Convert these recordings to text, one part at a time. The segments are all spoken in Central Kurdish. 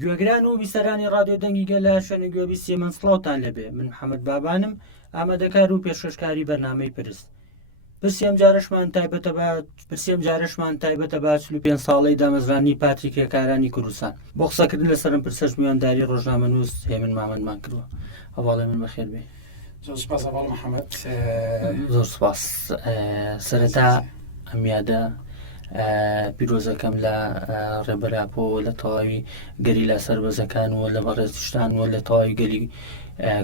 گوێگران و بیسەرانی ڕادیۆ دەنگی گەل لە شوێنە گوێبی سێمەند سڵاوتان لەبێ. من محەممەد بابانم، ئامادەکار و پێشکەشکاری بەرنامەی پرست. پرسیەم جارشمان تایبەتە بە 45 ساڵەی دامەزرانی پاتریکێکارانی کوردستان. بۆ قسەکردن لەسەرم پرسەش میوانداری ڕۆژنامەنووس هێمن مامەدمان کردووە. هەواڵێ من بەخێر بێ. زۆر سپاس محەممەد. زۆر سپاس. سەرەتا ئەمیادە پیرۆزەکەم لە ڕێبەراپۆ لە تەواوی گەری لە سەربەزەکان و لە بەڕێزیشتان و لە تەواوی گەلی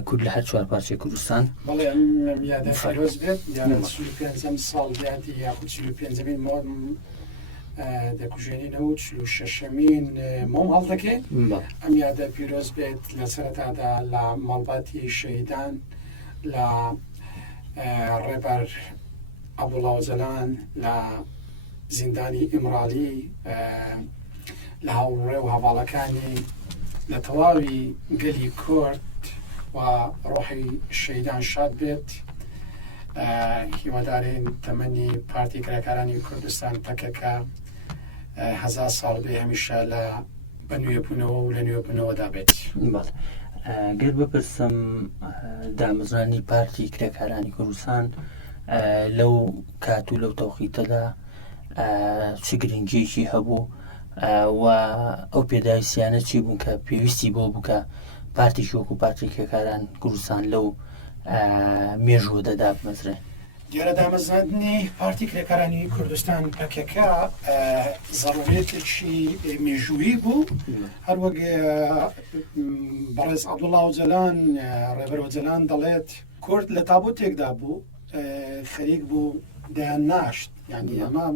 کورد لە هەر چوار پارچەی کوردستان. بەڵێ ئەمیادە پیرۆز بێت. یانە 45 ساڵ دیاتی یاخود 45مین مۆم دەکوژێنینەوە و 46مین مۆم هەڵدەکەین. ئەمیادە پیرۆز بێت لە سەرەتادا لە ماڵباتی شەهیدان لە ڕێبەر عەبدوڵڵا ئۆجەلان لە زیندانی ئیمرالی لە هاوڕێ و هەواڵەکانی لە تەواوی گەلی کورد و ڕۆحی شەهیدان شاد بێت. هیوادارین تەمەنی پارتی کرێکارانی کوردستان تەکەکە 1000 ساڵ بێ هەمیشە لە بەنوێبوونەوە و لە نوێبوونەوەدا بێت. گەر بپرسم دامەزرانی پارتی کرێکارانی کوردستان لەو کات و لەو تەوقیتەدا چ گرنگیەکی هەبوو و ئەو پێداویستیانە چی بوون کە پێویستی بۆ بکە پارتیشی وەکو پارتی کرێکاران کوردستان لەو مێژووە دەدا بمەزرێ؟ دیارە دامەزراندنی پارتی کرێکارانی کوردستان پەکەکە ضرورەتێکی مێژوویی بوو. هەروەک بەڕێز عەبدوڵڵا ئۆجەلان ڕێبەر ئۆجەلان دەڵێت کورد لە تابوتێکدا بوو خەریک بوو دەیان ناشت. یعنی ئەمە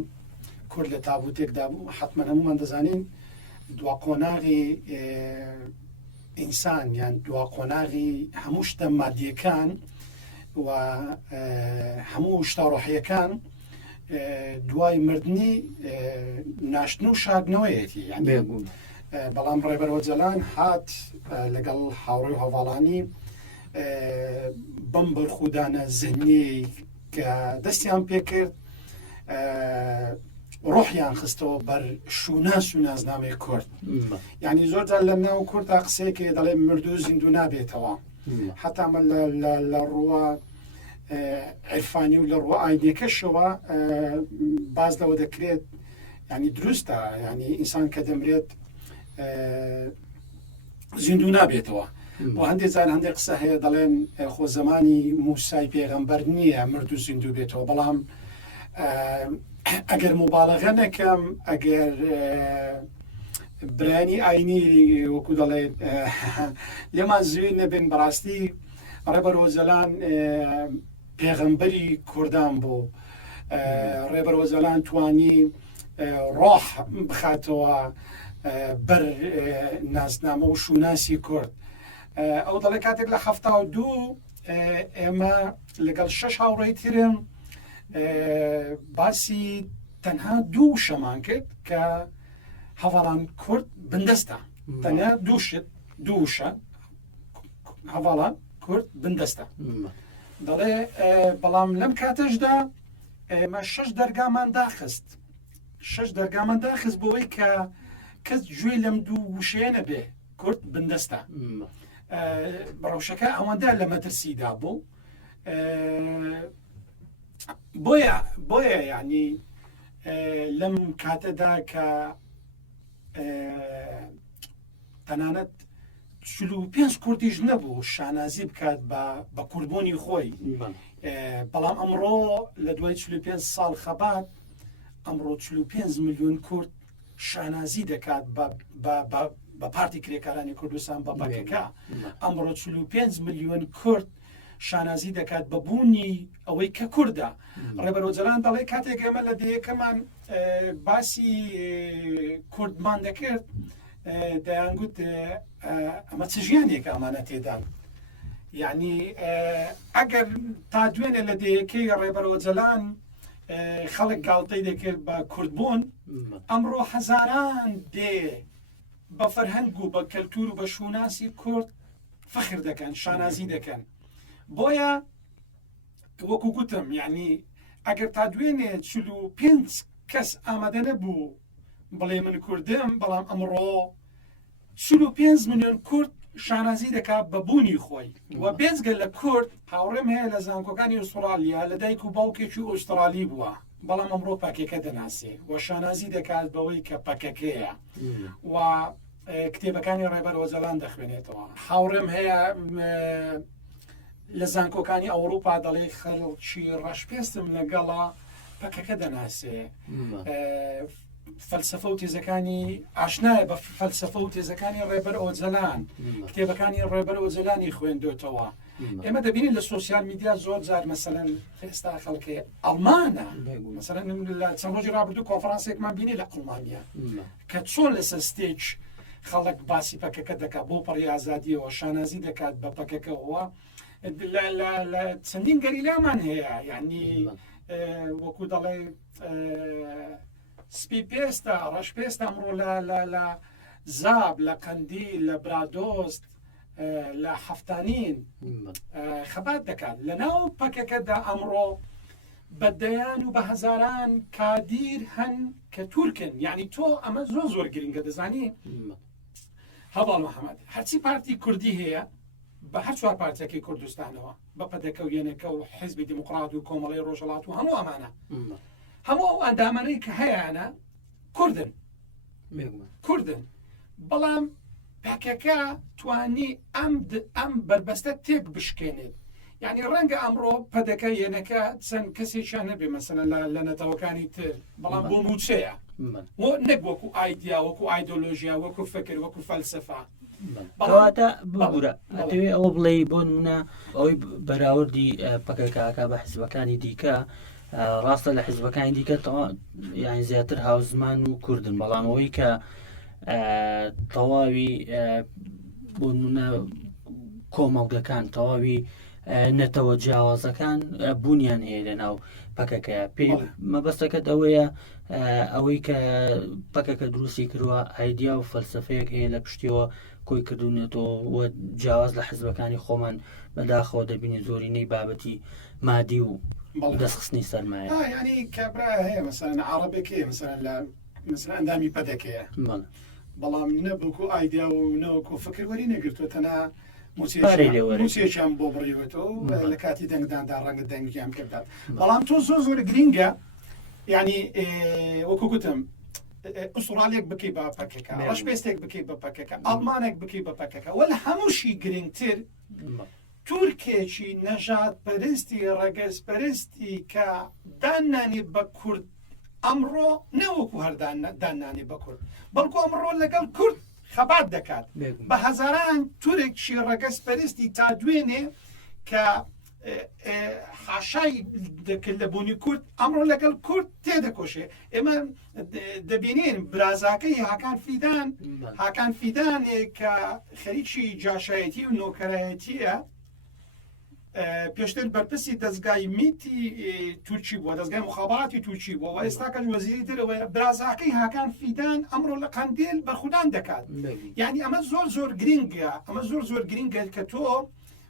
کورد لە تابوتێکدا بوو. حتمما هەمومان دەزانین دوا قۆناغی ئینسان یان دوا قۆناغی هەموو شتە مادیەکان و هەموو شتە ڕۆحیەکان دوای مردنی ناشتن و شاردنەوەیەتی. بەڵام ڕێبەر ئۆجەلان هات لەگەڵ هاوڕێ و هەواڵانی بەم بەرخودانە زەنیەی کە دەستیان پێکرد ڕۆحیان خستەوە بەر شوناس و نازنامەی کورد. یعنی زۆرجار لە ناو کورددا قسەیەکێ دەڵێ مردوو زیندوو نابێتەوە. حتا من لە ڕووە عرفانی و لە ڕووە ئاینیەکەشەوە باز لەوە دەکرێت. ینی دروستە، ینی ئینسان کە دەمرێت زیندوو نابێتەوە. بۆ هەندێک جار هەندێک قسە هەیە دەڵێن خۆ زەمانی موسای پێغەمبەر نییە مردوو زیندوو بێتەوە. بەڵام ئەگەر مبالەغە نەکەم، ئەگەر برانی ئاینی وەکو دەڵێت لێمان زوێ نەبێن، بەڕاستی ڕێبەر ئۆجەلان پێغەمبەری کوردان بوو. ڕێبەر ئۆجەلان توانی ڕۆح بخاتەوە بەر ناسنامە و شوناسی کورد. ئەو دەڵێ کاتێک لە 72 ئێمە لەگەڵ 6 هاوڕێی ترم باسی تەنها 2 شەمان کرد کە هەواڵان کورد بندەستە. تەنها دووشە هەواڵان کورد بندەستە. دەڵێ بەڵام لەم کاتەشدا ئێمە 6 دەرگامان داخست. 6 دەرگامان داخست بۆەوەی کە کەس گوێ لەم 2 وشەیە نەبێ کورد بندەستە. بەڕەوشەکە ئەوەندە لە مەترسیدا بوو. بۆیە یعنی لەم کاتەدا کە تەنانەت 45 کوردیش نەبوو شانازی بکات بە کوردبوونی خۆی. بەڵام ئەمڕۆ لە دوای 45 ساڵ خەبات ئەمڕۆ 45 ملیۆن کورد شانازی دەکات بە پارتی کرێکارانی کوردستان بە پەکەکە. ئەمڕۆ 45 ملیۆن کورد شانازی دەکات بە بوونی ئەوەی کە کووردە. ڕێبەر ئۆجەلان دەڵێ کاتێک ئێمە لە دەیەکەمان باسی کوردمان دەکرد دەیانگوت ئەمە چ ژیانێکە ئەمانە تێدان. یعنی ئەگەر تا دوێنێ لە دەیەکەی ڕێبەر ئۆجەلان خەڵک گاڵتەی دەکرد بە کوردبوون، ئەمڕۆ هەزاران دێ بە فەرهەنگ و بە کەلتور و بە شوناسی کورد فەخر دەکەن، شانازی دەکەن. بۆیە وەکو گوتم، یعنی ئەگەر تا دوێنێ 45 کەس ئامادە نەبوو بڵێ من کوردم، بەڵام ئەمڕۆ 35 ملیۆن کورد شانازی دەکات بە بوونی خۆی و بێزگە لە کورد هاوڕێم هەیە لە زانکۆکانی ئوسترالیا لە دایک و باوکێکی ئوسترالی بووە بەڵام ئەمڕۆ پاکێکە دەناسێ و شانازی دەکات بەوەی کە پەکەکەیە و کتێبەکانی ڕێبەرەوە جەلان دەخوێنێتەوە. هاوڕێم هەیە لە زانکۆکانی ئەوروپا دەڵێ خەڵکی ڕەشپێستم لەگەڵا پەکەکە دەناسێ. فەلسفە و تێزەکانی ئاشنایە بە فەلسفە و تێزەکانی ڕێبەر ئۆجەلان کتێبەکانی ڕێبەر ئۆجەلانی خوێندوێتەوە. ئێمە دەبینین لە سوسیال میدیا زۆر جار مەسەلەن ئێستا خەڵکی ئەڵمانە مەسەلەن چەند ڕۆژی ڕابردوو کۆنفرانسێکمان بینی لە ئەڵمانیا کە چۆن لەسەر ستێج خەڵک باسی پەکەکە دەکات بۆ پەڕی ئازادیەوە شانازی دەکات بە پەکەکەەوە لە چەندین گەریلامان هەیە یعنی وەکو دەڵێ سپی پێستە ڕەش پێستە ئەمڕۆ لە زاب لە قەندیل لە برادۆست لە هەفتانین خەبات دەکات لە ناو پەکەکەدا ئەمڕۆ بەدەیان و بە هەزاران کادیر هەن کە تورکن یعنی تۆ ئەمە زۆر گرنگە دەزانی هەواڵ محەممەد هەرچی پارتی کوردی هەیە بە هەر چوار پارتیەکەی کوردستانەوە بە پەدەکە و یەنەکە و حیزبی دیموکرات و کۆمەڵی ڕۆژهەڵات و هەموو ئەمانە هەموو ئەو ئەندامانەی کە هەیەە کوردن بەڵام پاکەکە توانی ئەم بربەستە تێک بشکێنێت یعنی ڕەنگە ئەمڕۆ پەدەکە یەنەکە چەند کەسێکیان نەبێ مەسەلەن لە نەتەوەکانی تر بەڵام بۆ موچەیە نەک وەکو ئایدیا وەکو ئایدۆلۆژیا وەکو فکر وەکو فەلسفە بەڵاتە ببوورە ئەتەوێ ئەوە بڵێ بۆ نمونە ئەوەی بەراوردی پەکەکەکە بە حیزبەکانی دیکە ڕاستە لە حیزبەکانی دیکە یان زیاتر هاوزمان و کوردن بەڵام ئەوەی کە تەواوی بۆ نمونە کۆمەڵگەکان تەواوی نەتەوە جیاوازەکان بوونیان هەیە لە ناو پەکەکەیە پێی مەبەستەکەت ئەوەیە ئەوەی کە پەکەکە دروستی کردووە ئایدیا و فەلسفەیەک هەیە لە پشتیەوە کۆی کردوونێتەوە جیاواز لە حیزبەکانی خۆمان بەداخەوە دەبینی زۆرینەی بابەتی مادی و دەستخستنی سەرمایە ینی کابرا هەیە مەسەلەن عەرەبێک هەیە مەسەلەن لە مثل ئەندامی پەدەکەیە بەڵام نەبووکو ئایدیا و نەوەکو فکروەری نەگرتووە تەنها موچێکیان بۆ بڕیوێتەوە لە کاتی دەنگداندا ڕەنگە دەنگیان پێدات بەڵام تۆ زۆر گرینگە ینی وەکو گوتم ئوسترالێک بکەی بە پەکەکە ڕەش پێستێک بکەی بە پەکەکە ئەڵمانێک بکەی بە پەکەکە وە لە هەمووشی گرنگتر تورکێکی نەژاد پەرستی ڕەگەزپەرستی کە دانانی بە کورد ئەمڕۆ نەوەکو هەردانانی بە کورد بەڵکو ئەمڕۆ لەگەڵ کورد خەبات دەکات بە هەزاران تورێکی ڕەگەزپەرستی تا دوێنێ کە حاشای دەکرد لە بوونی کورد ئەمڕۆ لەگەڵ کورد تێدەکۆشێ ئێمە دەبینین برازاکەی هاکان فیدانێک کە خەریکی جاشایەتی و نۆکەرایەتیە پێشتر بەرپرسی دەستگای میتی تورکی بووە دەستگای مخابراتی تورکی بووە و ئێستا کە وەزیری درەوەی برازاکەی هاکان فیدان ئەمڕۆ لە قەندیل بەخودان دەکات یعنی ئەمە زۆر گرنگە ئەمە زۆر گرنگە کە تۆ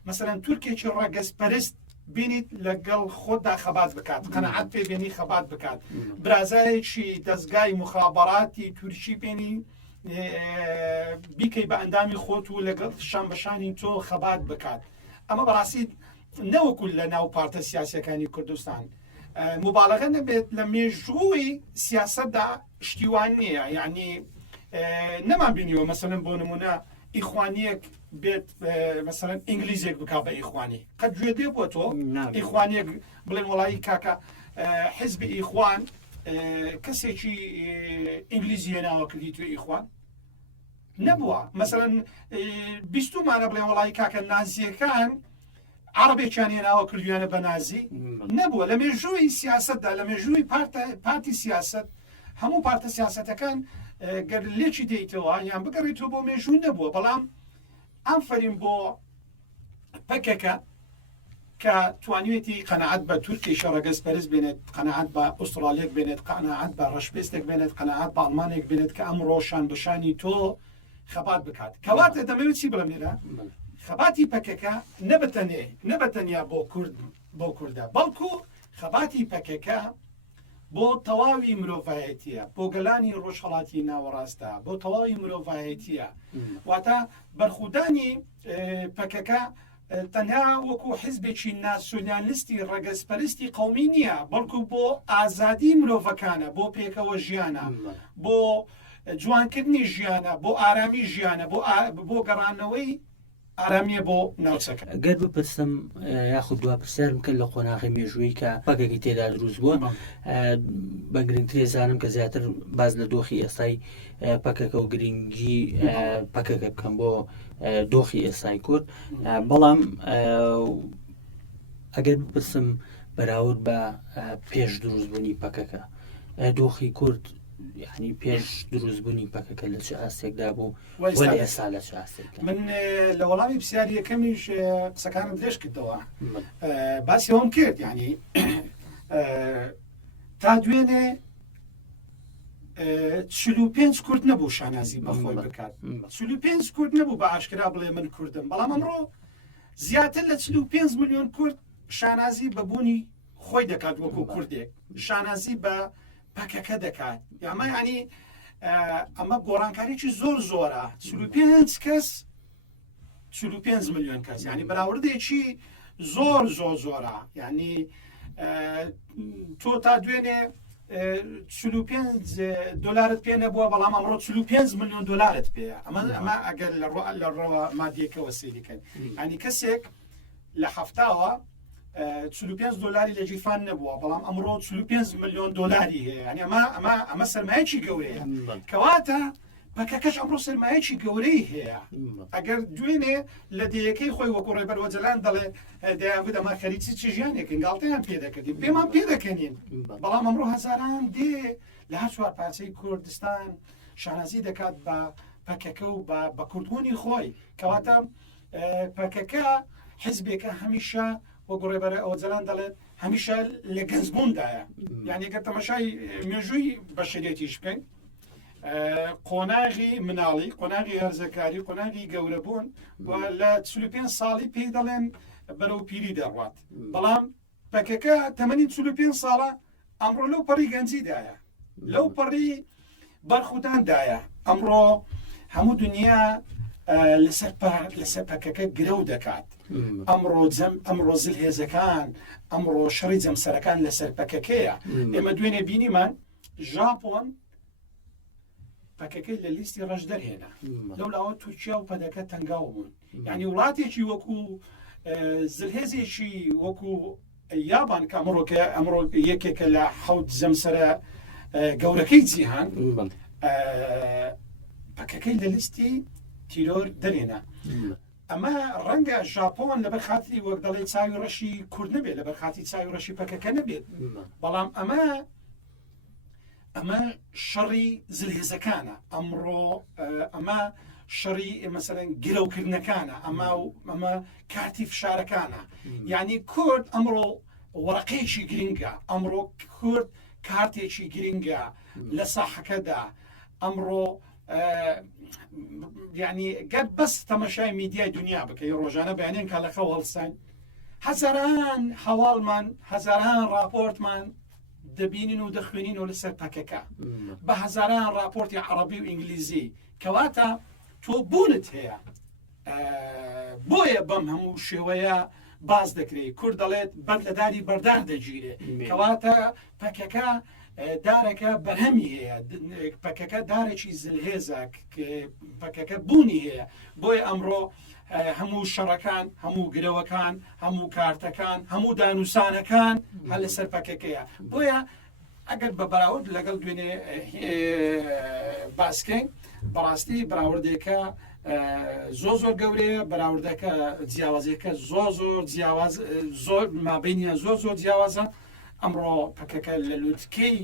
مثلەن تورکێکی ڕەگەزپەرست بینیت لەگەڵ خۆتدا خەبات بکات قەنەعەت پێ بێنی خەبات بکات برازایەکی دەستگای مخابراتی تورکی بینی بیکەی بە ئەندامی خۆت و لەگەڵ شان بەشانی تۆ خەبات بکات ئەمە بەڕاستی نەوەکو لە ناو پارتە سیاسیەکانی کوردستان مبالغە نەبێت لە مێژووی سیاسەتدا شتیوان نییە یعنی نەمان بینیەوە مەسەلەن بۆ نمونە ئیخوانیەک بێت مەسەلەن ئینگلیزێک بکات بە ئیخوانی قەت گوێ دێ بۆ تۆ ئیخوانیەک بڵێن وەڵایی کاکە حیزبی ئیخوان کەسێکی ئینگلیزی هێناوە کردی توێ ئیخوان نەبووە مەسەلەن بیستومانە بڵێن وەڵایی کاکە نازیەکان عەرەبێکیان هێناوە کردویانە بە نازی نەبووە لە مێژووی سیاسەتدا لە مێژووی پارتی سیاست هەموو پارتە سیاسەتەکان گەر لێکی دەیتەوە یان بگەڕێتەوە بۆ مێژوو نەبووە بەڵام ئەم فەرین بۆ پەکەکە کە توانیوێتی قەنەعەت بە تورکێکی ڕەگەزپەرست بێنێت قەنەعەت بە ئوسترالێک بێنێت قەنەعەت بە ڕەشپێستێک بێنێت قەنەعەت بە ئەڵمانێک بێنێت کە ئەمڕۆ شان بەشانی تۆ خەبات بکات کەواتە دەمەوێت چی بڵێم لێرە خەباتی پەکەکە نەبەتەنیا بۆ کوردە بەڵکو خەباتی پەکەکە بۆ تەواوی مرۆڤایەتیە، بۆ گەلانی ڕۆژهەڵاتی ناوەڕاستە، بۆ تەواوی مرۆڤایەتیە. واتە بەرخودانی پەکەکە تەنها وەکو حیزبێکی ناسیۆنالیستی ڕەگەزپەرستی قەومی نییە، بەڵکو بۆ ئازادی مرۆڤەکانە، بۆ پێکەوە ژیانە، بۆ جوانکردنی ژیانە، بۆ ئارامی ژیانە، بۆ گەڕانەوەی ئارامیە بۆ ناوچەکە. گەر بپرسم یاخود دوا پرسیارم کرد لە قۆناغی مێژووی کە پەکێکی تێدا دروست بووە، بە گرنگترێ زانم کە زیاتر باز لە دۆخی ئێستای پەکەکە و گرنگی پەکەکە بکەم بۆ دۆخی ئێستای کورد. بەڵام ئەگەر بپرسم بەراورد بە پێش دروستبوونی پەکەکە، دۆخی کورد یعنی پێش دروستبوونی پەکەکە لە چه ئاستێکدا بوو وەلی ئێستا لە چه ئاستێکدا؟ من لە وەڵامی پرسیاری یەکەمیش قسەکانم درێژ کردەوە، باسی ئەوم کرد، یعنی تا دوێنێ 45 کورد نەبوو شانازی بەخۆی بکات، 45 کورد نەبوو بە ئاشکرا بڵێ من کوردم، بەڵام ئەمڕۆ زیاتر لە 45 ملیۆن کورد شانازی بەبوونی خۆی دەکات وەکو کوردێک، شانازی بە پەکەکە دەکات. یاما ینی ئەمە گۆڕانکاریی زۆر زۆرە، 45 کەس 45 ملیۆن کەس، ینی بەراوردێکی زۆر زۆر زۆرە. یعنی تۆ تا دوێنێ 45 دلارت پێ نەبووە، بەڵام ئەمڕۆ 45 ملیۆن دلارت پێە. ئەمە ئەگەر لە ڕەوە مادیەکەوە سەیریکەن، ینی کەسێک لە هەفتاوە 45 دلاری لە جیفان نەبووە، بەڵام ئەمڕۆ 45 ملیۆن دلاری هەیە. ینی ئەمە سەرمایەکی گەورەیە، کەواتە پەکەکەش ئەمڕۆ سەرمایەکی گەورەی هەیە. ئەگەر دوێنێ لە دەیەکەی خۆی وەکو ڕێبەر وەجەلان دەڵێ دەیان بدەما خەریکی چ ژیانێکن گاڵتەیان پێ دەکردین، پێمان پێ دەکەنین، بەڵام ئەمڕۆ هەزاران دێ لە هەر چوار پارچەی کوردستان شانازی دەکات بە پەکەکە و بە کوردبوونی خۆی. کەواتە پەکەکە حیزبێکە هەمیشە وەکو ڕێبەر ئەوجەلان دەڵێت هەمیشە لە گەنجبووندایە. یعنی گە تەماشای مێژووی بەشێتیش بکەین، قۆناغی مناڵی، قۆناغی هەرزەکاری، قۆناغی گەورەبوون و لە 45 ساڵی پێی دەڵێن بەرەو پیری دەڕات، بەڵام پەکەکە تەمەنی 45 ساڵە ئەمڕۆ لەو پەڕی گەنجیدایە، لەو پەڕی بەرخوداندایە. ئەمڕۆ هەموو دنیا لەسەر پەکەکە گرەو دەکات. ئەمڕۆ زلهێزەکان، ئەمڕۆ شەڕی جەمسەرەکان لەسەر پەکەکەیە. ئێمە دوێنێ بینیمان ژاپۆن پەکەکەی لە لیستی ڕەش دەرهێنا، لەولاوە تورکیا و پەدەکە تەنگاو بوون. یعنی وڵاتێکی وەکو زلهێزێکی وەکو یابان کە ئەمڕۆ یەکێکە لە حەوت جەمسەرە گەورەکەی جیهان، پەکەکەی لە لیستی تیرۆر دەرێنا. ئەمە ڕەنگە ژاپۆن لەبەر خاتری وەک دەڵێ چاوی ڕەشی کورد نەبێت، لەبەر خاتی چاوی ڕەشی پەکەکە نەبێت، بەڵام ئەمە شەڕی زلهێزەکانە، ئەمە شەڕی مەسەرەن گرەوکردنەکانە، ئەمە کارتی فشارەکانە. یعنی کورد ئەمڕۆ وەرەقەیەکی گرنگە، ئەمڕۆ کورد کارتێکی گرنگە لە ساحەکەدا. ئەمڕۆ یعنی گەر بەس تەمەشای میدیای دنیا بکەی، ڕۆژانە بەیانێن کاڵەخە هەڵسان، هەزاران هەواڵمان، هەزاران راپۆرتمان دەبینین و دەخوێنینەوە لەسەر پەکەکە، بە هەزاران راپۆرتی عەرەبی و ئینگلیزی. کەواتە تۆ بوونت هەیە، بۆیە بەم هەموو شێوەیە باز دەکرێت. کورد دەڵێت بەر لە داری بەردار دەگیرێ، کەواتە پەکەکە دارێکە بەرهەمی هەیە، پەکەکە دارێکی زلهێزە، پەکەکە بوونی هەیە. بۆیە ئەمڕۆ هەموو شەڕەکان، هەموو گرەوەکان، هەموو کارتەکان، هەموو دانووسانەکان هەر لەسەر پەکەکەیە. بۆیە ئەگەر بە بەراورد لەگەڵ دوێنێ باسکەین، بەڕاستی بەراوردێکە زۆر گەورەیە، بەراوردەکە جیاوازەکە زۆر مابینیان زۆر جیاوازە. ئەمڕۆ پەکەکە لە لوتکەی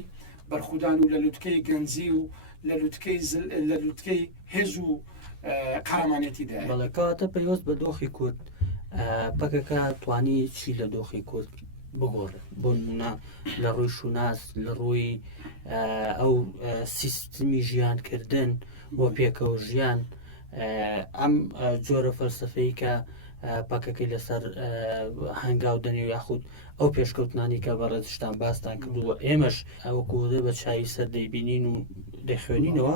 بەرخودان و لە لوتکەی گەنجی و لە لوتکەی هێز و قارەمانێتیدا. بەڵێکەواتە پێوەست بە دۆخی کورد پەکەکە توانی چی لە دۆخی کورد بگۆڕێت، بۆ نمونە لە ڕووی شوناس، لە ڕووی ئەو سیستمی ژیانکردن بۆ پێکەوە ژیان، ئەم جۆرە فەلسەفەی کە پاکەکەی لەسەر هەنگاو دەنێ یاخود ئەو پێشکەوتنانی کە بەڕێزشتان باستان کردووە ئێمەش ئەوەکوودە بە چاوی سەر دەیبینین و دەخوێنینەوە.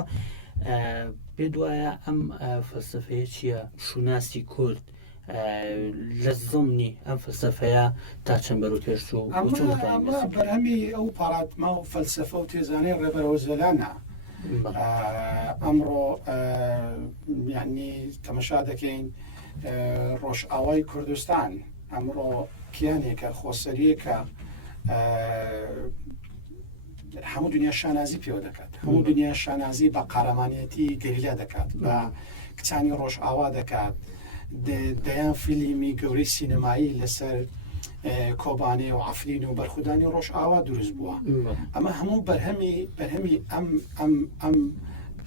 پێ دوایە ئەم فەلسەفەیە چییە؟ شوناسی کورد لە زمنی ئەم فەلسەفەیە تا چەند بەرەو پێشچوو بەرهەمی ئەو پاڕاتما و فەلسەفە و تێزانەی ڕێبەرەوە زەلانە. ئەمڕۆ یعنی تەمەشا دەکەین ڕۆژئاوای کوردستان ئەمڕۆ کیانێکە خۆسەریەکە هەموو دنیا شانازی پێوە دەکات، هەموو دنیا شانازی بە قارەمانەتی گەریلا دەکات، بە کچانی ڕۆژئاوا دەکات، دەیان فیلمی گەورەی سینەمایی لەسەر کۆبانێ و عەفرین و بەرخودانی ڕۆژئاوا دروست بووە. ئەمە هەموو بەرهەمی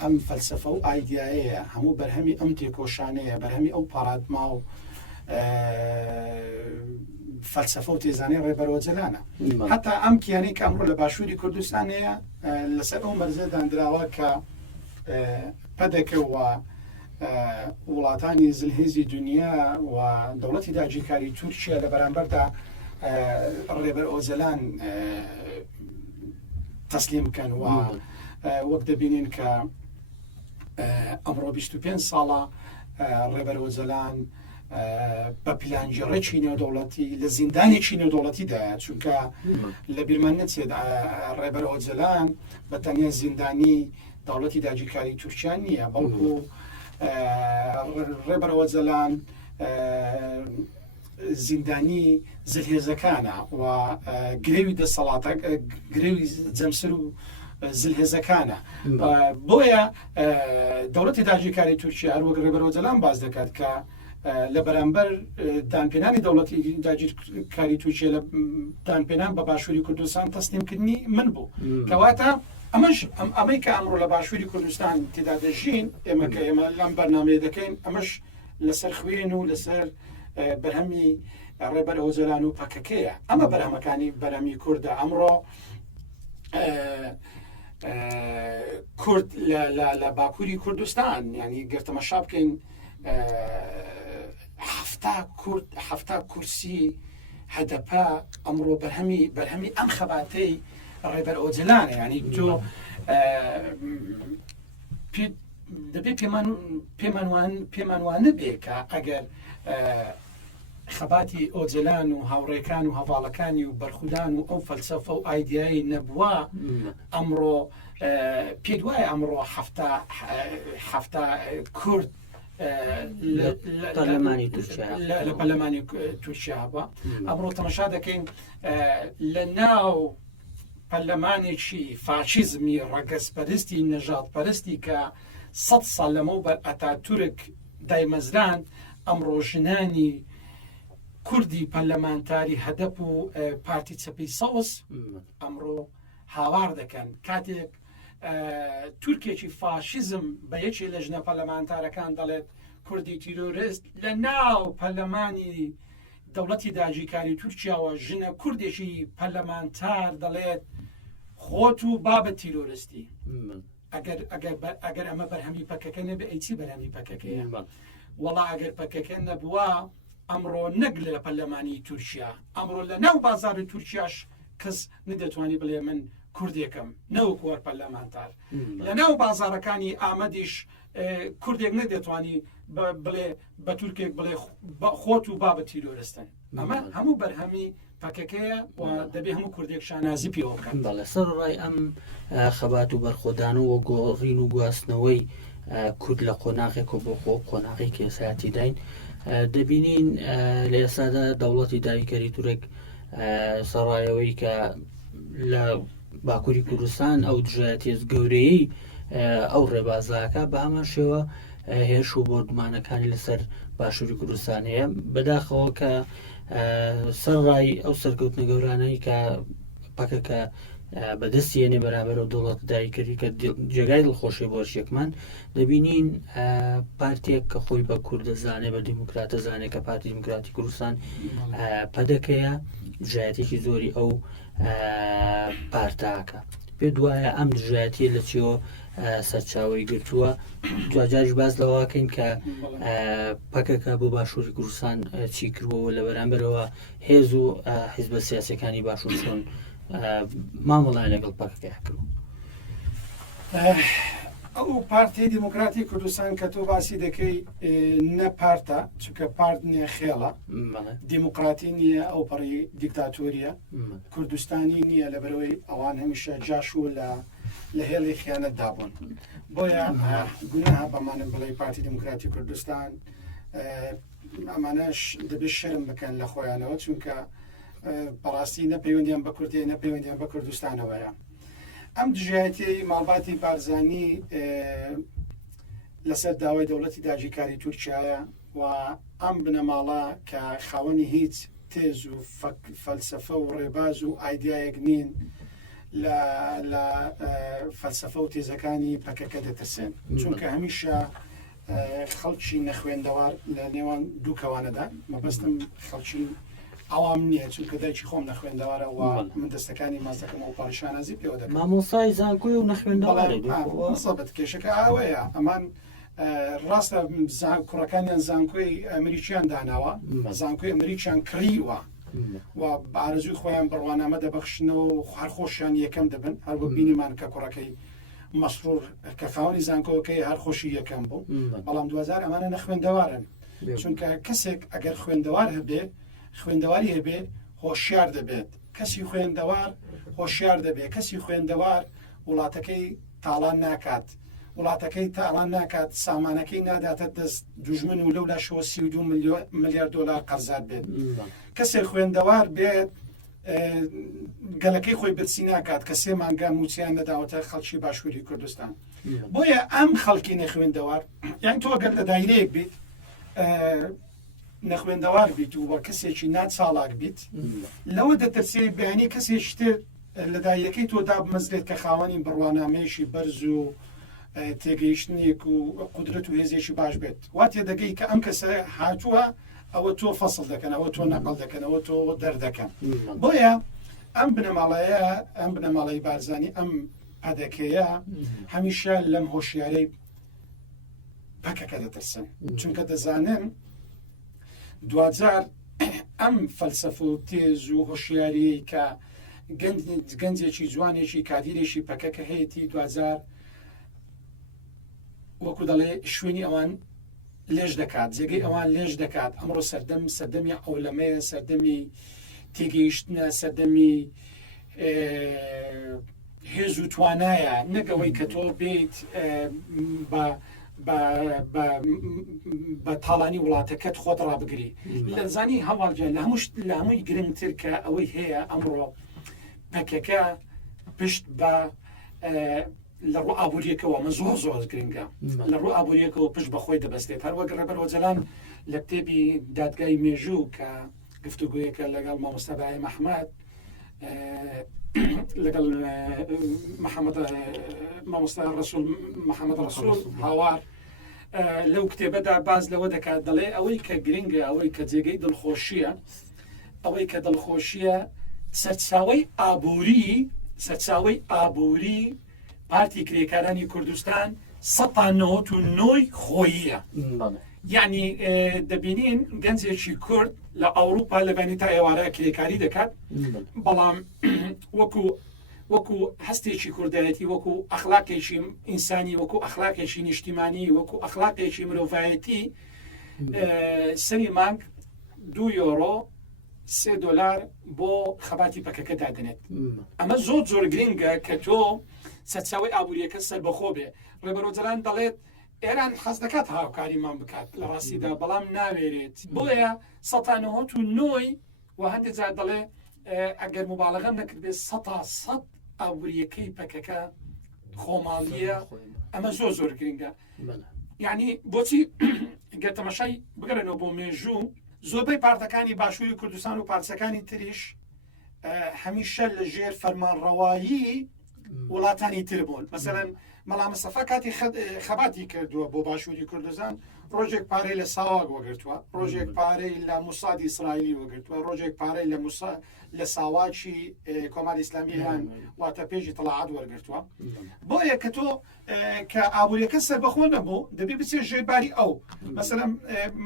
ئەم فەلسەفە و ئایدیایەیە، هەموو بەرهەمی ئەم تێکۆشانەیە، بەرهەمی ئەو پاڕادما و فەلسەفە و تێزانەی ڕێبەرەوە جەلانە. حتا ئەم کیانەی کە ئەمڕۆ لە باشووری کوردستانەیە لەسەر ئەو مەرزە دانراوە کە پەدەکەوە وڵاتانی زلهێزی دنیا و دەوڵەتی داگیرکاری تورکیا لە بەرامبەردا ڕێبەر ئۆجەلان تەسلیم بکەن و وەک دەبینین کە ئەمڕۆ 25 ساڵە ڕێبەر ئۆجەلان بە پلانجێڕێکی نێودەوڵەتی لە زیندانێکی نێودەوڵەتیدایە، چونکە لە بیرمان نەچێت ڕێبەر ئۆجەلان بە تەنیا زیندانی دەوڵەتی داگیرکاری تورکیا نییە، بەڵکو ڕێبەر ئۆجەلان زیندانی زلهێزەکانە و گرێوی دەسەڵاتە گرێوی جەمسەر و زلهێزەکانە. بۆیە دەوڵەتی داگیرکاری تورکیا هەروەک ڕێبەر ئۆجەلان باز دەکات کە لە بەرامبەر دانپێنانی دەوڵەتی داگیرکاری تورکیا لە دانپێنان بە باشووری کوردستان تەسلیمکردنی من بوو، کەواتە ئەمەی کە ئەمڕۆ لە باشووری کوردستان تێدا دەژین ئێمە کە ئێمە لەم بەرنامەیە دەکەین، ئەمەش لەسەر خوێن و لەسەر بەرهەمی ڕێبەر ئۆجەلان و پەکەکەیە. ئەمە بەرهەمەکانی بەرهەمی کووردە. ئەمڕۆ کورد لە باکووری کوردستان ینی گرتەمەشا بکەین هەفتا کورسی هەدەپە ئەمڕۆ بەرهەمی ئەم خەباتەی ڕێبەر ئۆجەلانە. ینی تۆ دەبێت پێمان وانە بێ کە ئەگەر خەباتی ئۆجەلان و هاوڕێکان و هەواڵەکانی و بەرخودان و ئەو فەلسەفە و ئایدیایی نەبووە، ئەمڕۆ پێ دوایە ئەمڕۆ هەفتا کورد لە پەرلەمانی تورکیا بووە. ئەمڕۆ تەمەشا دەکەین لە ناو پەرلەمانێکی فاشیزمی ڕەگەزپەرستی نەژادپەرستی کە 100 ساڵ لەمەوبەر ئەتاتورک دایمەزران، ئەمڕۆ ژنانی کوردی پەرلەمانتاری هەدەپ و پارتی چەپی سەوز ئەمڕۆ هاوار دەکەن. کاتێک تورکێکی فاشیزم بە یەکێ لە ژنە پەرلەمانتارەکان دەڵێت کوردی تیرۆریست، لە ناو پەرلەمانی دەوڵەتی داگیرکاری تورکیاوە ژنە کوردێکی پەرلەمانتار دەڵێت خۆت و بابە تیرۆریستی. ئەگەر ئەمە بەرهەمی پەکەکە نەبێ، ئەیچی بەرهەمی پەکەکەیە؟ وەڵا ئەگەر پەکەکە نەبووە ئەمڕۆ نەک لە پەرلەمانی تورکیا، ئەمڕۆ لە ناو بازاری تورکیاش کەس نەدەتوانی بڵێ من کوردێکم نەوەکو وەر پەرلەمانتار. لە ناو بازارەکانی ئامەدیش کوردێک نەدەتوانی بڵێ بە تورکێک بڵێ خۆت و بابە تیرۆریستن. ئەمە هەموو بەرهەمی پەکەکەیە و دەبێ هەموو کوردێک شانازی پێوە بکەن. بەڵێ سەرڕای ئەم خەبات و بەرخۆدانەوە گۆڕین و گواستنەوەی کورد لە قۆناغێک و بۆ خۆ قۆناغی کێساتی داین، دەبینین لە ئێستادا دەوڵەتی داگیرکاری تورک سەرڕایەوەی کە لە باکووری کوردستان ئەو دژایەتیە گەورەی ئەو ڕێبازاکە بە هەمان شێوە هێرش و بۆردمانەکانی لەسەر باشووری کوردستان هەیە، بەداخەوە کە سەرڕای ئەو سەرکەوتنە گەورانەی کە پەکەکە بەدەستیێنێ بەرامبەر و دەوڵەت داگیرکاری کە جێگای دڵخۆشی بۆ یەکمان دەبینین پارتێک کە خۆی بە کورد دەزانێ بە دیموکراتە زانێ کە پارتی دیموکراتی کوردستان پەدەکەیە دژایەتێکی زۆری ئەو پارتاکە. پێ دوایە ئەم دژایەتی لە چیەوە سەرچاوی گرتووە دوجاریش باز لەواکەین کە پەکەکە بۆ باشووری کوردستان چی کردووە لە بەرامبەرەوە هێز و حیزبە سیاسەکانی باشوور چۆن مامەڵای لەگەڵ پەکەکە کرد. ئەو پارتی دیموکراتی کوردستان کە تۆ باسی دەکەی نە پارتە چونکە پارت نییە خێڵە دیموکراتی نییە ئەو پەڕی دیکتاتۆریە کوردستانی نییە لە بەرەوەی ئەوان هەمیشە جاشوو لە هێڵی خیانەت دابوون بۆیە گوناها بەمانم بڵێ پارتی دیموکراتی کوردستان ئەمانەش دەبێت شەرم بکەن لە خۆیانەوە چونکە بەڕاستی نەپەیوەندیان بە کوردی نەپەیوەندیان بە کوردستانەوەیە. ئەم دژایەتی ماڵباتی بارزانی لەسەر داوای دەوڵەتی داگیرکاری تورکیایە و ئەم بنەماڵە کە خاوەنی هیچ تێز و فەلسەفە و ڕێباز و ئایدیایەک نین لە فەلسەفە و تێزەکانی پەکەکە دەترسێن چونکە هەمیشە خەڵکی نەخوێندەوار لە نێوان دوو کەوانەدا مەبەستم خەڵکی ئەوام نییە چونکە دایکی خۆم نەخوێندەوارە و من دەستەکانی مازەکەم و پاریشانازی پێوە دەکەم مامۆسای زانکۆی و نەخوێندەوارسەبەت کێشەکە ئاوەیە ئەمان ڕاستە کوڕەکانیان زانکۆی ئەمریکیان داناوە زانکۆی ئەمریکیان کڕیوە و بارزوی خۆیان بڕوانامە دەبەخشنەوە و هەرخۆشیان یەکەم دەبن هەر بۆ بینیمان کە کوڕەکەی مەسرور کە خاوەنی زانکۆەکەی هەر خۆشی یەکەم بوو بەڵام 2000 ئەمانە نەخوێندەوارن چونکە کەسێک ئەگەر خوێندەوار هەبێ خوێندەواری هەبێ هۆشیار دەبێت کەسی خوێندەوار هۆشیار دەبێت کەسی خوێندەوار وڵاتەکەی تاڵان ناکات وڵاتەکەی تاڵان ناکات سامانەکەی ناداتە دەست دوژمن و لەولا 32 ملیار دلار قەرزات بێت کەسێک خوێندەوار بێت گەلەکەی خۆی برسی ناکات کە 3 مانگە موچیان نەداوەتە خەڵکی باشووری کوردستان بۆیە ئەم خەڵکی نەخوێندەوار یان تۆ گەر لە دایرەیەک بیت نەخوێندەوار بیت و بە کەسێکی نات ساڵاک بیت لەوە دەترسێ بەیانی کەسێکی تر لە دایرەکەی تۆدا بمەزرێت کە خاوەنی بڕوانامەیەشی بەرز و تێگەیشتنێک و قودرەت و هێزێکی باش بێت وا تێدەگەی کە ئەم کەسە هاتووە ئەوە تۆ فەسڵ دەکەن ئەوە تۆ نەقڵ دەکەن ئەوە تۆ دەردەکەن بۆیە ئەم بنەماڵەیە ئەم بنەماڵەی بارزانی ئەم پەدەکەیە هەمیشە لەم هۆشیارەی پەکەکە دەترسن چونکە دەزانن 2000 ئەم فەلسەفە و تێز و هۆشیاری کە گەنجێکی جوانێکی کادیرێکی پەکەکە هەیەی 2000 وەکو دەڵێ شوێنی ئەوان لێژ دەکات جێگەی ئەوان لێژ دەکات ئەمڕۆ سەردەمی ئەولەمەیە سەردەمی تێگەیشتنە سەردەمی هێز و توانایە نەگەوەی کە تۆ بێیت بە تاڵانی وڵاتەکەت خۆت ڕابگری لە زانی هەواڵجان لە هەمووی گرنگتر کە ئەوەی هەیە ئەمڕۆ پەکەکە پشت بە لە ڕوو ئابوووریەکەەوە مە زۆر گرنگە لە ڕوو ئابوووریەکەەوە پشت بەخۆی دەبەستێت هەروەک ڕێبەرەوە جەلان لە کتێبی دادگای مێژوو کە گفتوگویەکە لەگەڵ مامۆستا بای مەحمەد لەگەڵ مامۆستا ڕەسوول محەممەد ڕەسوول هاوار لەو کتێبەدا باز لەوە دەکات دەڵێ ئەوەی کە گرنگە ئەوەی کە جێگەی دڵخۆشیە ئەوەی کە دڵخۆشیە سەرچاوەی ئابووری پارتی کرێکارانی کوردستان 1990 خۆییە یعنی دەبینین گەنجێکی کورد لە ئەوروپا لە بەنی تا ئێوارە کرێکاری دەکات بەڵام وەکو هەستێکی کوردایەتی وەکو ئەخلاقێکی ئینسانی وەکو ئەخلاقێکی نیشتیمانی وەکو ئەخلاقێکی مرۆڤایەتی سەری مانگ 2 یۆرۆ 3 دلار بۆ خەباتی پەکەکە دادنێت ئەمە زۆر گرنگە کە تۆ سەرچاوی ئابوووریەکە سەر بەخۆ بێ ڕێبەرۆجەران دەڵێت ئێران حەز دەکات هاوکاریمان بکات لە ڕاستیدا بەڵام ناوێرێت بۆیە 1990 و هەندێک جار دەڵێ ئەگەر مبالغەم نەکرد بێت 100 ئابوووریەکەی پەکەکە خۆماڵیە ئەمە زۆر گرنگە یعنی بۆچی گەر تەماشای بگەرنەوە بۆ مێژوو زۆربەی پارتەکانی باشووری کوردستان و پارچەکانی تریش هەمیشە لە ژێر فەرمانڕەوایی وڵاتانی تر بوون مەسەڵەن مەڵام مستەفا کاتی خەباتی کردووە بۆ باشووری کوردستان ڕۆژێک پارەی لە ساواک وەگرتووە ڕۆژێک پارەی لە موسادی ئیسرائیلی وەگرتووە ڕۆژێک پارەی لە ساواکی کۆماری ئیسلامییان واتە پێشی تەڵاعات وەرگرتووە بۆیە کە تۆ کە ئابوووریەکە سەربەخۆ نەبوو دەبێت بچێ ژێباری ئەو مەسەلەن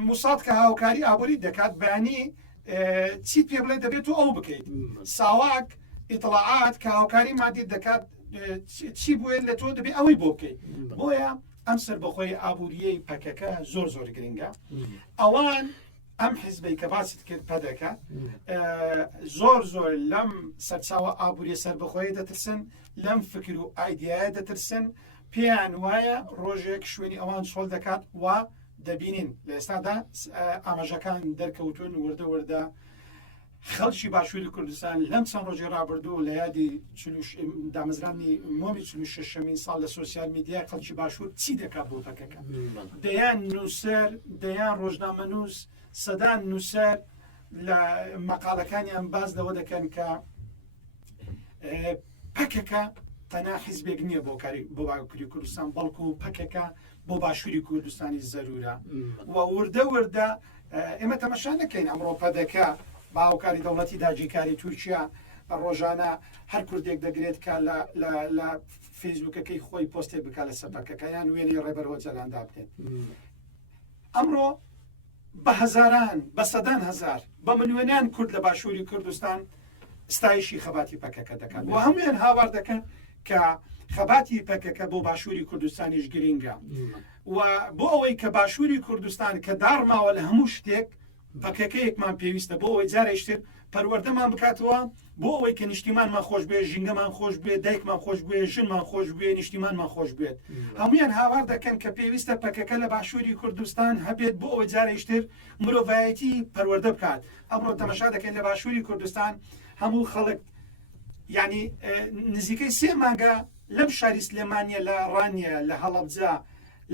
موساد کە هاوکاری ئابووری دەکات بەیانی چیت پێ بڵێ دەبێت و ئەو بکەیت ساواک ئیطلاعات کە هاوکاری مادی دەکات چی بووێت لە تۆ دەبێت ئەوەی بۆ بکەیت بۆیە ئەم سەربەخۆی ئابووریەی پەکەکە زۆر گرنگە ئەوان ئەم حیزبەی کە باست کرد پەدەکە زۆر لەم سەرچاوە ئابووری سەربەخۆی دەترسن لەم فکر و ئایدایە دەترسن پێیان وایە ڕۆژێک شوێنی ئەوان سۆڵ دەکات و دەبینین لە ئێستادا ئاماژەکان دەرکەوتون وردە خەڵکی باشووری کوردستان لەم چەند ڕۆژی ڕابردوو لە یادی دامەزرانی مۆمی 46 ساڵ لە سوسیال میدیا خەڵکی باشوور چی دەکات بۆ پەکەکە دەیان نووسەر دەیان ڕۆژنامە نووس سەدان نووسەر لە مەقالەکانیان باز لەوە دەکەن کە پەکەکە تەنها حیزبێک نییە بۆ باکووری کوردستان بەڵکو و پەکەکە بۆ باشووری کوردستانی زەرورە و وردە ئێمە تەماشا نەکەین ئەمڕۆ پەدەکە باوکاری دەوڵەتی داگیرکاری تورکیا ڕۆژانە هەر کوردێک دەگرێت کە لە فیسبوکەکەی خۆی پۆستێ بک لە سەپەکەکە یان وێنی ڕێبەرەوە جەلاندا بکەن ئەمڕۆ بە هەزاران بە سەدان هەزار بە ملیۆنیان کورد لە باشووری کوردستان ستایشی خەباتی پەکەکە دەکەن و هەمویان هاوار دەکەن کە خەباتی پەکەکە بۆ باشووری کوردستانیش گرینگە و بۆ ئەوەی کە باشووری کوردستان کە داڕماوە لە هەموو شتێک پەکەکەیەکمان پێویستە بۆ ئەوەی جارێشتر پەروەردەمان بکاتەوە بۆ ئەوەی کە نیشتیمانمان خۆش بێ ژینگەمان خۆش بێ دایکمان خۆش بێ ژنمان خۆش بێ نیشتیمانمان خۆش بێت هەمویان هاوار دەکەن کە پێویستە پەکەکە لە باشووری کوردستان هەبێت بۆ ئەوەی جارێشتر مرۆڤایەتی پەروەردە بکات ئەمڕۆ تەماشا دەکەین لە باشووری کوردستان هەموو خەڵک یعنی نزیکەی 3 مانگە لەم شاری سلێمانیە لە ڕانیە لە هەڵەبجە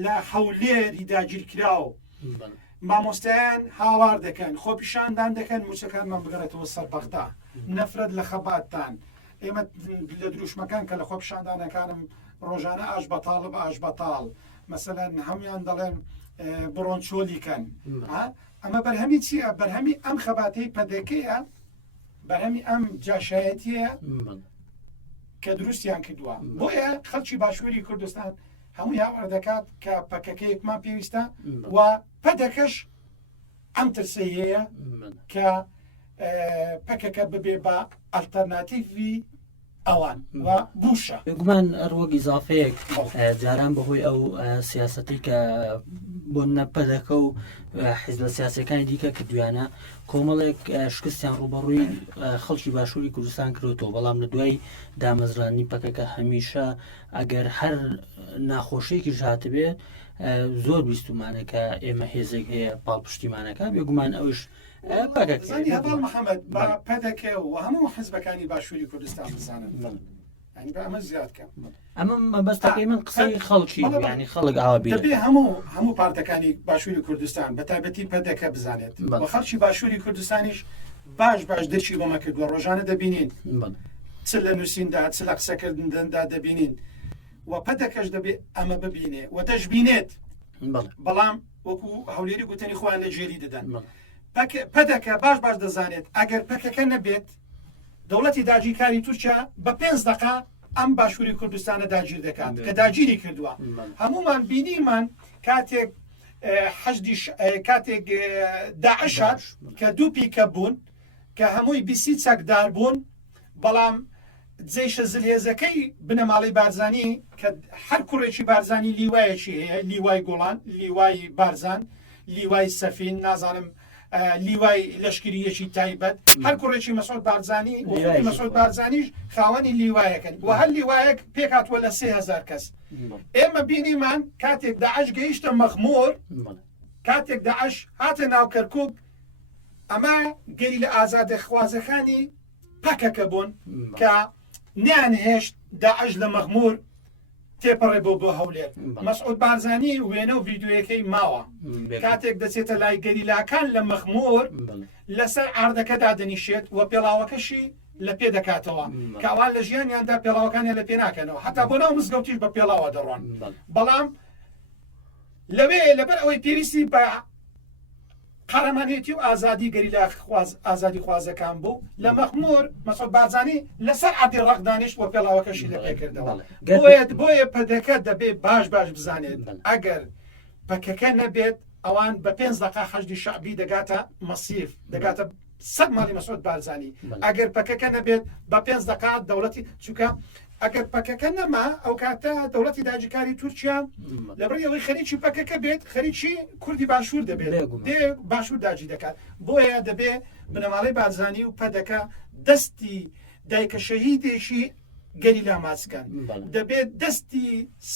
لە هەولێری داگیرکراو مامۆستایان هاوار دەکەن خۆپیشاندان دەکەن موچەکانمان بگەڕێتەوە سەربەختا نەفرەت لە خەباتتان ئێمە لە دروشمەکان کە لە خۆپیشاندانەکانم ڕۆژانە ئاش بەتاڵ بە ئاش بەتاڵ مەسەلەن هەمویان دەڵێن بڕۆن چۆلیکەن ئەمە بەرهەمی چییە بەرهەمی ئەم خەباتەی پەدەکەیە بەرهەمی ئەم جاشایەتیە کە دروستیان کردووە بۆیە خەڵکی باشووری کوردستان هەمووی هاوار دەکات کە پەکەکەیەکمان پێویستە و پەدەکەش ئەم ترسەی هەیە کە پەکەکە ببێ بە ئەلتەرناتیڤی ئەوان و بوشە گومان ئەروەک ئیزافەیەک جاران بەهۆی ئەو سیاسەتی کە بۆ نەپەدەکە و حیزب سیاسەکانی دیکە کردویانە کۆمەڵێک شکستیان ڕوبەڕووی خەڵکی باشووری کوردستان کردوەوە بەڵام لە دوای دامەزرانی پەکەکە هەمیشە ئەگەر هەر ناخۆشیێکی ژاتبێت زۆر بیستمانە کە ئێمە هێزێک هەیە پاڵپشتیمانەکە بێگومان ئەوش هەباڵ محەممەد بە پەدەکە و هەموو حزبەکانی باشووری کوردستان بزانن ئەمە زیادکە ئەمە مەبەستەکەی من قسەی خەڵکی ینی خەڵک ئاوابی دەبێ هەموو پارتەکانی باشووری کوردستان بە تایبەتی پەدەکە بزانێت بە خەڵکی باشووری کوردستانیش باش دەرچی بۆمە کردووە ڕۆژانە دەبینین چ لە نووسیندا چ لە قسەکردندا دەبینین و پەدەکەش دەبێت ئەمە ببینێ و دەشبینێت بەڵام وەکو هەولێری گوتنی خۆیان لە ژێری دەدەن پەدەکە باش دەزانێت ئەگەر پەکەکە نەبێت دەوڵەتی داگیرکاری تورکیا بە 5 دقه ئەم باشووری کوردستانە داگیر دەکات کە داگیری کردووە هەمومان بینیمان کاتێک کاتێک داعشات کە 2 پیکە بوون کە هەمووی بیسی چەکدار بوون بەڵام جێشە زلهێزەکەی بنەماڵی بارزانی کە هەر کوڕێکی بارزانی لیوایەکی هەیە لیوای گوڵان لیوای بارزان لیوای سەفین نازانم لیوای لەشکریەکی تایبەت هەر کوڕێکی مەسعود بارزانی و مەسعود بارزانیش خاوەنی لیوایەکەن و هەر لیوایەک پێکاتوە لە 3000 کەس ئێمە بینیمان کاتێک داعش گەیشتە مەخمۆر کاتێک داعش هاتە ناو کەرکووک ئەمە گەری لە تێپەڕێ بۆ هەولێر مەسعود بارزانی وێنە و ڤیددیوەکەی ماوە کاتێک دەچێتە لای گەریلاکان لە مەخمۆر لەسەر ئاردەکەدا دەنیشێت و پێڵاوەکەشی لە پێ دەکاتەوە کاوان لە ژیانیاندا پێڵاوەکانیان لە پێ ناکەنەوە هەتا بۆ ناو مزگەوتیش بە پێڵاوە دەڕۆن بەڵام لەوێ لەبەر ئەوەی پێویستی بە قارەمانێتی و ئازادی گەریلا ئازادی خوازەکان بوو لە مەخمۆر مەسعود بارزانی لەسەر عەبدی ڕەقدانیش بۆ پێڵاوەکەشی لە پێکردەوە بۆیە پەدەکە دەبێت باش بزانێت ئەگەر پەکەکە نەبێت ئەوان بە 5 دقیقە حەشدی شەعبی دەگاتە مەسیف دەگاتە 100 ماڵی مەسعود بارزانی ئەگەر پەکەکە نەبێت بە 5 دقیقە دەوڵەتی چووکە ئەگەر پەکەکە نەما ئەو کاتە دەوڵەتی داگیرکاری تورکیا لەبەرەوەی خەریکی پەکەکە بێت خەریکی کوردی باشوور دەبێت باشوور داگی دەکات بۆیە دەبێت بنەماڵەی بارزانی و پەدەکە دەستی دایکە شەهیدێکی گەریلا ماچکەن دەبێت دەستی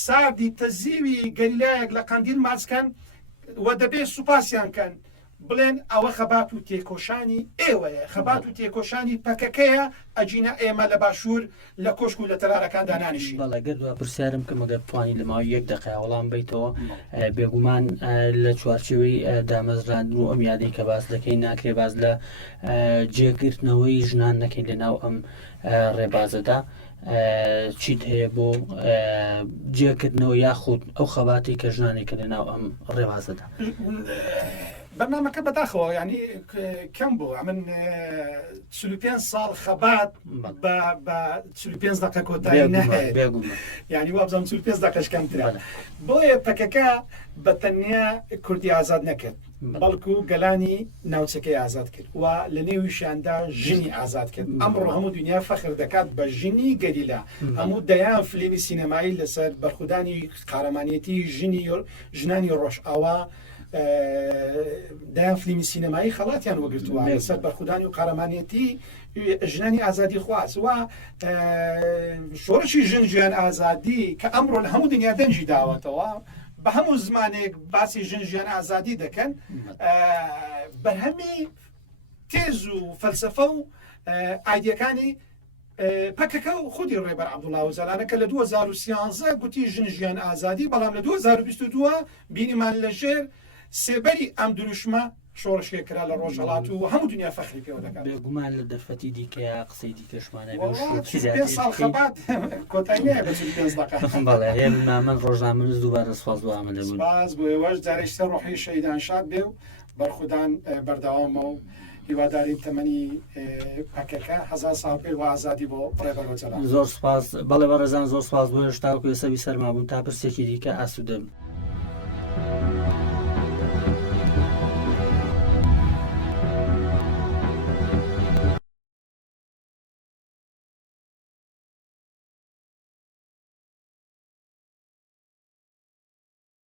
ساردی تەزیوی گەریلایەک لە قەندیل ماچکەن و دەبێت سوپاسیان کەن بڵێن ئەوە خەبات و تێکۆشانی ئێوەیە خەبات و تێکۆشانی پەکەکەیە ئەجینە ئێمە لە باشوور لە کۆشک و لە تەلارەکاندا نانیشی بەڵێگەر پرسیارم کە مەگە بتوانانی لە ماوەی 1 دقیقە وەڵام بیتەوە بێگومان لە چوارچێوەی دامەزراندن و ئەم یادەی کە باس دەکەین ناکرێ باز لە جێگرتنەوەی ژنان نەکەین لەناو ئەم ڕێبازەدا چیت هەیە بۆ جێکردنەوە یاخود ئەو خەباتی کە ژنانێکە لەناو ئەم ڕێبازەدا بەرنامەکە بەداخەوە ینی کەم بوو من 45 ساڵ خەبات بە 45 دقیقە کۆتایی نەهەیە ینی وابزانم 45 دقیقەش کەمترە بۆیە پەکەکە بە تەنیا کوردی ئازاد نەکرد بەڵکو گەلانی ناوچەکەی ئازاد کرد و لە نێویشیاندا ژنی ئازاد کرد ئەمڕۆ هەموو دنیا فەخر دەکات بە ژنی گەریلا هەموو دەیان فلیمی سینەمایی لەسەر بەرخودانی قارەمانیەتی ژنانی ڕۆژئاوا دایان فلیمی سینەمایی خەڵاتیان وەگرتووە لەسەر بەرخودانی و قارەمانیەتی ژنانی ئازادی خواست و شۆڕشی ژن ژیان ئازادی کە ئەمڕۆ لە هەموو دنیا دەنجی داوەتەوە بە هەموو زمانێک باسی ژن ژیان ئازادی دەکەن بەرهەمی تێز و فەلسەفە و ئایدیەکانی پەکەکە و خودی ڕێبەر عەبدوڵڵا ئۆزەلانە کە لە 2013 گوتی ژن ژیان ئازادی بەڵام لە 2022 بینیمان لەژێر سێبەری ئەم دروشمە شۆڕشێکرا لە ڕۆژهەڵات و هەموو دنیا فەخری پێوە دەکات بێگومان لە دەرفەتی دیکەیە قسەی دیکەشمانە ساڵ خەبات کۆتایی نەیە بە 5 دقیقە بەڵێ من ڕۆژنامەنووس دووبارە سوپاس بۆ ئامادە بوون سوپاس بۆ ئێوەش جارێکتر ڕۆحی شەیدان شاد بێ و بەرخودان بەردەوامە و هیواداری تەمەنی پەکەکە 1000 ساڵ پێ و ئازادی بۆ ڕێبەر ئۆزەلان زۆر سوپاس بەڵێ بەڕێزان زۆر سوپاس بۆ هێشتا و کوێسەوی سەرما بوون تا پرسێکی دیکە ئاسوودەم